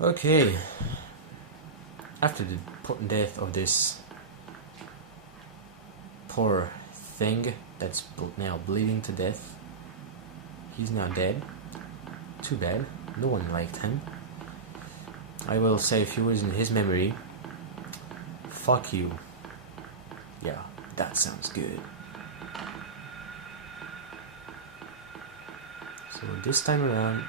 Okay. After the death of this poor thing that's now bleeding to death, he's now dead. Too bad. No one liked him. I will say a few words in his memory. Fuck you. Yeah, that sounds good. So this time around,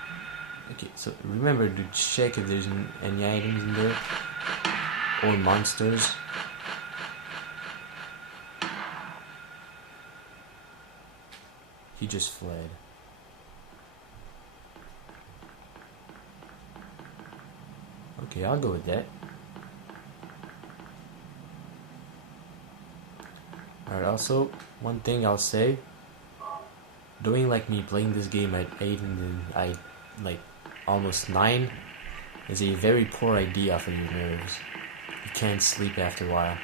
okay, so remember to check if there's any items in there or monsters. He just fled. Okay, I'll go with that. Alright, also, one thing I'll say, doing like me, playing this game at 8 and then like almost 9 is a very poor idea for your nerves. You can't sleep after a while.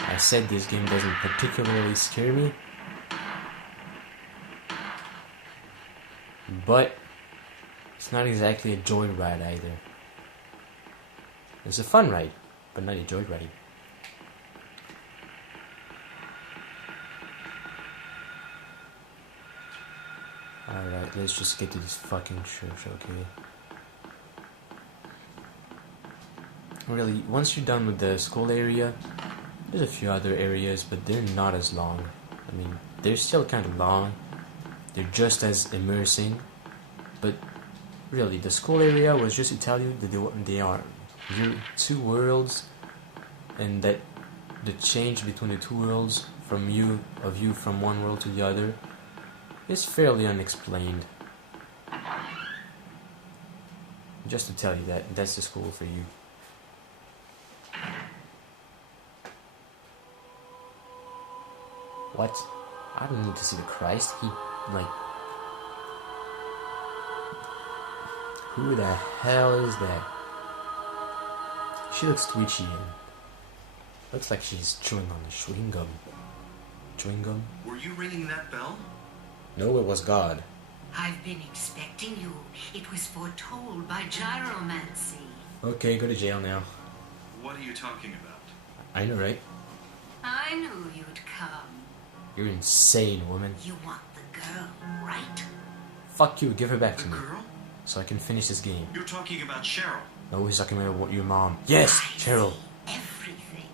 I said this game doesn't particularly scare me, but it's not exactly a joyride either. It's a fun ride, but not a joyride. Alright, let's just get to this fucking church, okay? Really, once you're done with the school area, there's a few other areas, but they're not as long. I mean, they're still kind of long. They're just as immersing, but really, the school area was just to tell you that they are two worlds, and that the change between the two worlds from you from one world to the other is fairly unexplained. Just to tell you that that's the school for you. What? I don't need to see the Christ. He, like... Who the hell is that? She looks twitchy and... looks like she's chewing on chewing gum. Chewing gum? Were you ringing that bell? No, it was God. I've been expecting you. It was foretold by gyromancy. Okay, go to jail now. What are you talking about? I know, right? I knew you'd come. You're insane, woman. You want the girl, right? Fuck you, give her back to The me. girl? So I can finish this game. You're talking about Cheryl. No, he's talking about your mom. Yes, I Cheryl. see everything.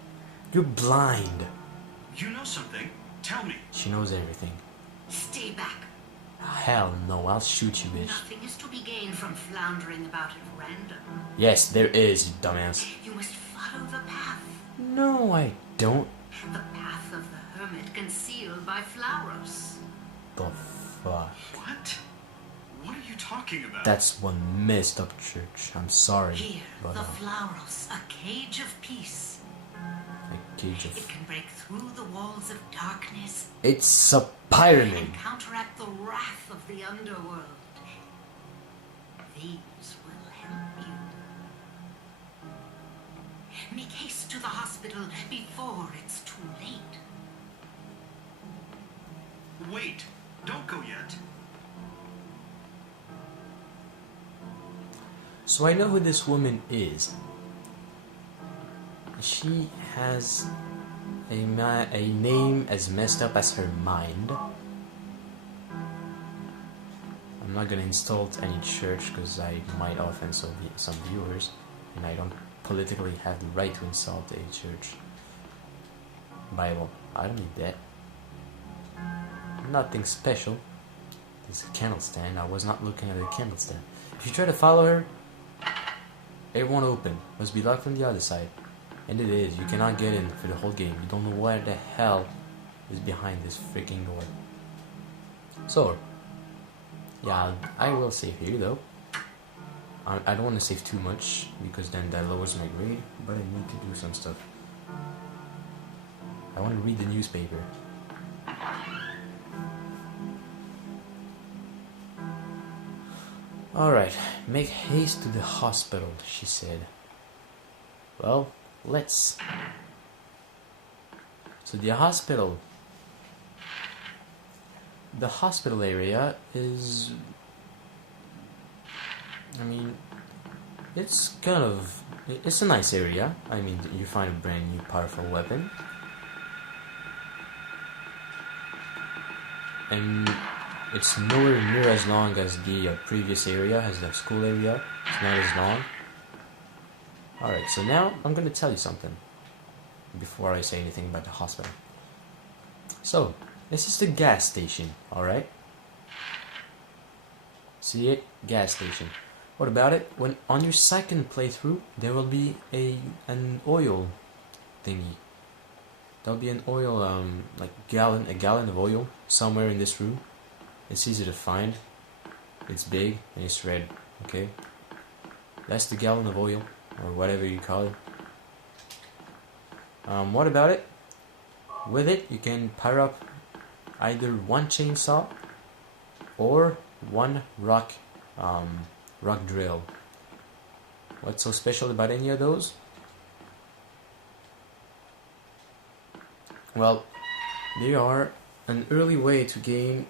You're blind. You know something? Tell me. She knows everything. Stay back. Hell no, I'll shoot you, bitch. Nothing is to be gained from floundering about at random. Yes, there is, you dumbass. You must follow the path. No, I don't. The path of the hermit concealed by flowers. The fuck? What? What are you talking about? That's one messed up church. I'm sorry. Here, But, the flowers, a cage of peace. a cage It of... can break through the walls of darkness It's a pyramid. and counteract the wrath of the underworld. These will help you. Make haste to the hospital before it's too late. Wait. Don't go yet. So I know who this woman is. She has a name as messed up as her mind. I'm not gonna insult any church because I might offend some viewers, and I don't politically have the right to insult a church. Bible, I don't need that. Nothing special. There's a candle stand. I was not looking at the candle stand. If you try to follow her, it won't open. Must be locked on the other side. And it is. You cannot get in for the whole game. You don't know where the hell is behind this freaking door. So, yeah, I will save here though. I don't want to save too much because then that lowers my grade. But I need to do some stuff. I want to read the newspaper. Alright, make haste to the hospital, she said. Well, let's. So the hospital area is I mean, it's kind of, it's a nice area. I mean, you find a brand new powerful weapon. And it's nowhere near as long as the previous area, as the school area. It's not as long. Alright, so now I'm gonna tell you something before I say anything about the hospital. So, this is the gas station, alright? See it? Gas station. What about it? When on your second playthrough, there will be an oil thingy. There'll be an oil, like a gallon of oil somewhere in this room. It's easy to find. It's big and it's red. Okay, that's the gallon of oil, or whatever you call it. What about it? With it, you can power up either one chainsaw or one rock drill. What's so special about any of those? Well, they are an early way to gain.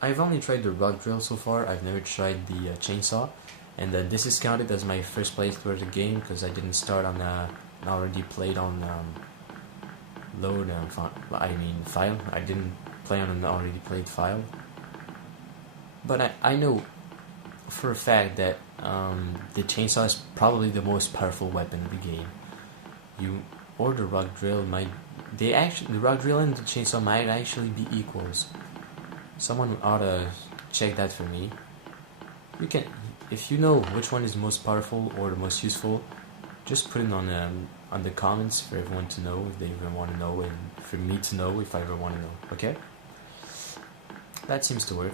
I've only tried the rock drill so far. I've never tried the chainsaw, and this is counted as my first playthrough of the game because I didn't start on already played on file. I didn't play on an already played file. But I know for a fact that the chainsaw is probably the most powerful weapon of the game. Or the rock drill might. The rock drill and the chainsaw might actually be equals. Someone ought to check that for me. You can, if you know which one is most powerful or the most useful, just put it on the comments for everyone to know if they ever want to know, and for me to know if I ever want to know. Okay? That seems to work.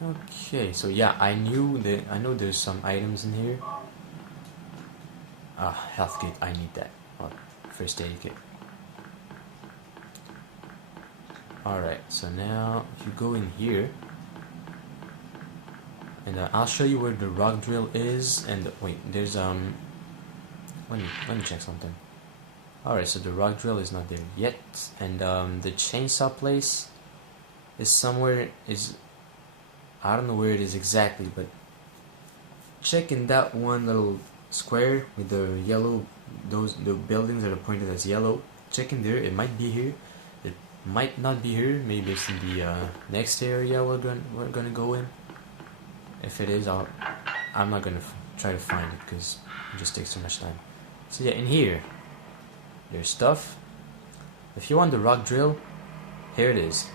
Okay, so yeah, I know there's some items in here. Health kit, I need that. Well, first aid kit. Alright, so now if you go in here, and I'll show you where the rock drill is. And wait, there's let me check something. Alright, so the rock drill is not there yet, and the chainsaw place is somewhere. I don't know where it is exactly, but check in that one little square with the yellow, the buildings that are pointed as yellow. Check in there. It might be here. It might not be here. Maybe it's in the next area we're gonna go in. If it is, I'm not gonna try to find it because it just takes too much time. So yeah, in here, there's stuff. If you want the rock drill, here it is.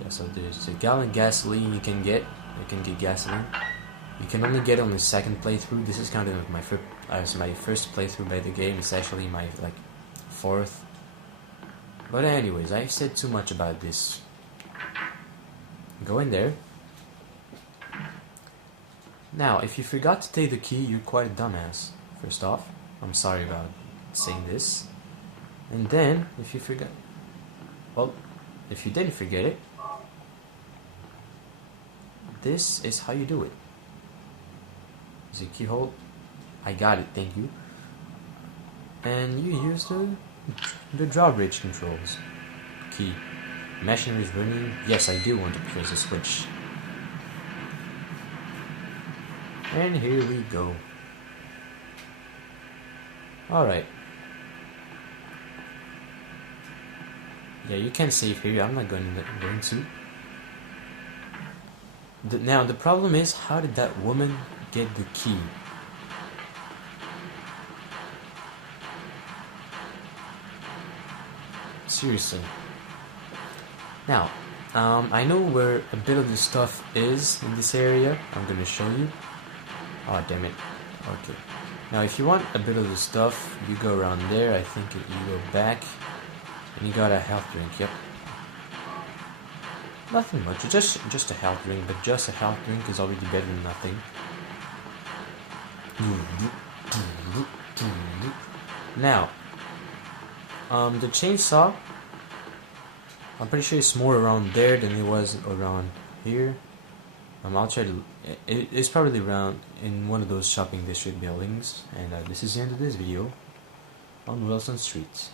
Yeah, so there's a gallon gasoline you can get. You can get gasoline. You can only get it on the second playthrough. This is counted as my first playthrough by the game. It's actually my fourth. But anyways, I've said too much about this. Go in there. Now, if you forgot to take the key, you're quite a dumbass. First off, I'm sorry about saying this. And then, if you forgot, well, if you didn't forget it, this is how you do it. Is a keyhole? I got it, thank you. And you use the drawbridge controls. Key. Machinery is running. Yes, I do want to press the switch. And here we go. Alright. Yeah, you can save here. I'm not going to. Now, the problem is, how did that woman get the key? Seriously. Now, I know where a bit of the stuff is in this area. I'm gonna show you. Oh, damn it. Okay. Now, if you want a bit of the stuff, you go around there. I think you go back, and you got a health drink. Yep. Nothing much. Just a health drink, but just a health drink is already better than nothing. Now, the chainsaw, I'm pretty sure it's more around there than it was around here. I'll try to. It's probably around in one of those shopping district buildings. And this is the end of this video on Wilson Street.